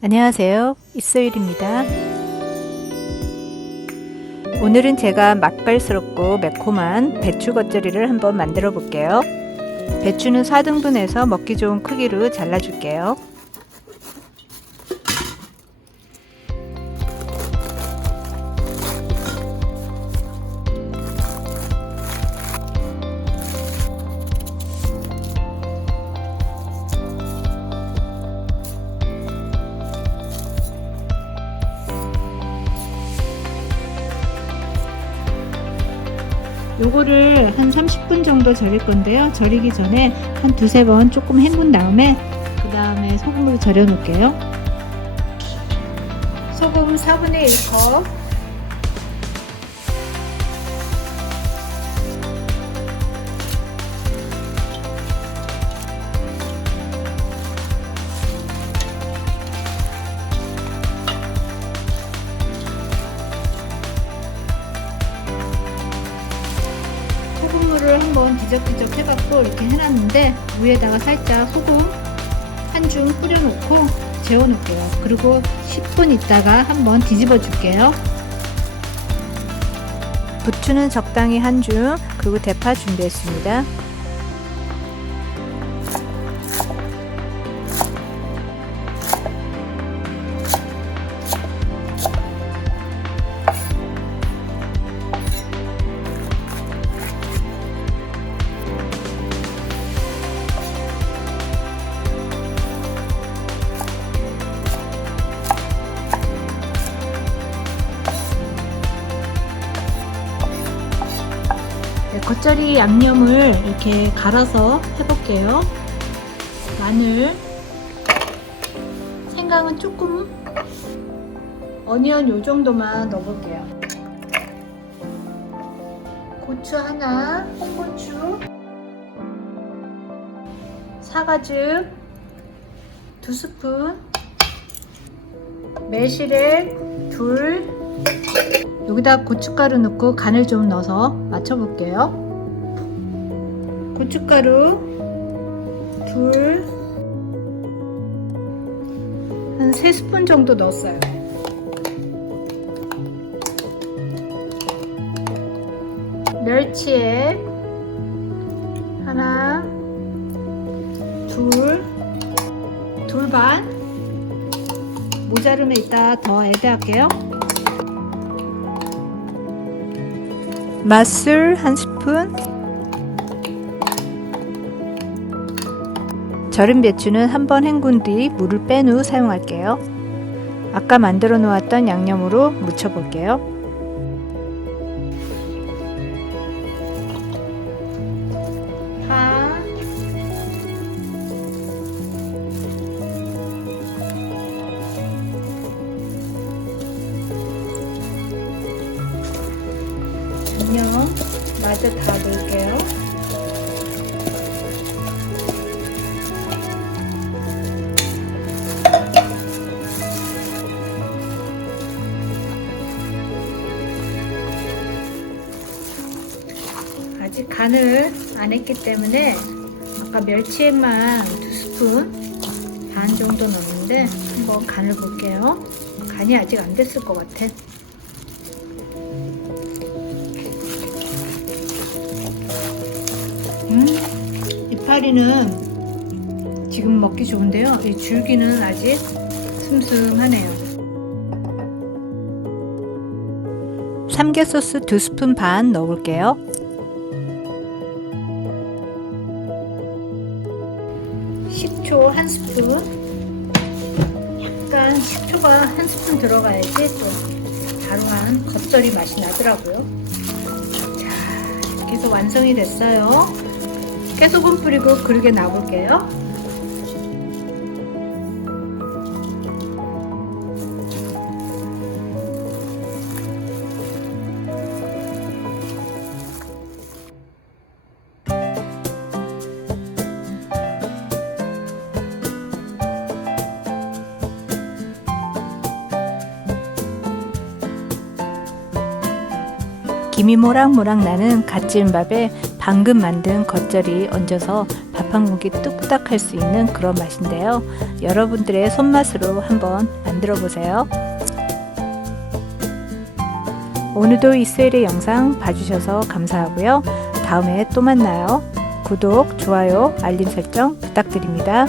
안녕하세요, 이소율입니다. 오늘은 제가 맛깔스럽고 매콤한 배추 겉절이를 한번 만들어 볼게요. 배추는 4등분해서 먹기 좋은 크기로 잘라 줄게요. 요거를 한 30분 정도 절일 건데요. 절이기 전에 한 두세 번 조금 헹군 다음에 그 다음에 소금으로 절여 놓을게요. 소금 4분의 1컵, 소금물을 한번 뒤적뒤적 해갖고 이렇게 해놨는데 위에다가 살짝 소금 한 줌 뿌려놓고 재워놓을게요. 그리고 10분 있다가 한번 뒤집어 줄게요. 부추는 적당히 한 줌, 그리고 대파 준비했습니다. 겉절이 양념을 이렇게 갈아서 해볼게요. 마늘, 생강은 조금, 어니언 요 정도만 넣어볼게요. 고추 하나, 홍고추, 사과즙 2스푼, 매실액 2, 여기다 고춧가루 넣고 간을 좀 넣어서 맞춰볼게요. 고춧가루 2, 한 3스푼 정도 넣었어요. 멸치액 하나, 둘 반, 모자르면 이따 더 애드할게요. 맛술 1스푼, 절인 배추는 한번 헹군 뒤 물을 뺀 후 사용할게요. 아까 만들어 놓았던 양념으로 무쳐 볼게요. 파, 양념 마저 다 넣을게요. 아직 간을 안 했기 때문에 아까 멸치액만 2스푼 반 정도 넣었는데 한번 간을 볼게요. 간이 아직 안 됐을 것 같아. 이파리는 지금 먹기 좋은데요. 이 줄기는 아직 슴슴하네요. 삼계소스 2스푼 반 넣어볼게요. 식초 1스푼, 약간 식초가 1스푼 들어가야지 또 다루한 겉절이 맛이 나더라고요. 자, 이렇게 해서 완성이 됐어요. 깨소금 뿌리고 그릇에 놔볼게요. 김이 모락모락 나는 갓 지은 밥에 방금 만든 겉절이 얹어서 밥 한 공기 뚝딱 할 수 있는 그런 맛인데요. 여러분들의 손맛으로 한번 만들어 보세요. 오늘도 이스엘의 영상 봐주셔서 감사하고요. 다음에 또 만나요. 구독, 좋아요, 알림 설정 부탁드립니다.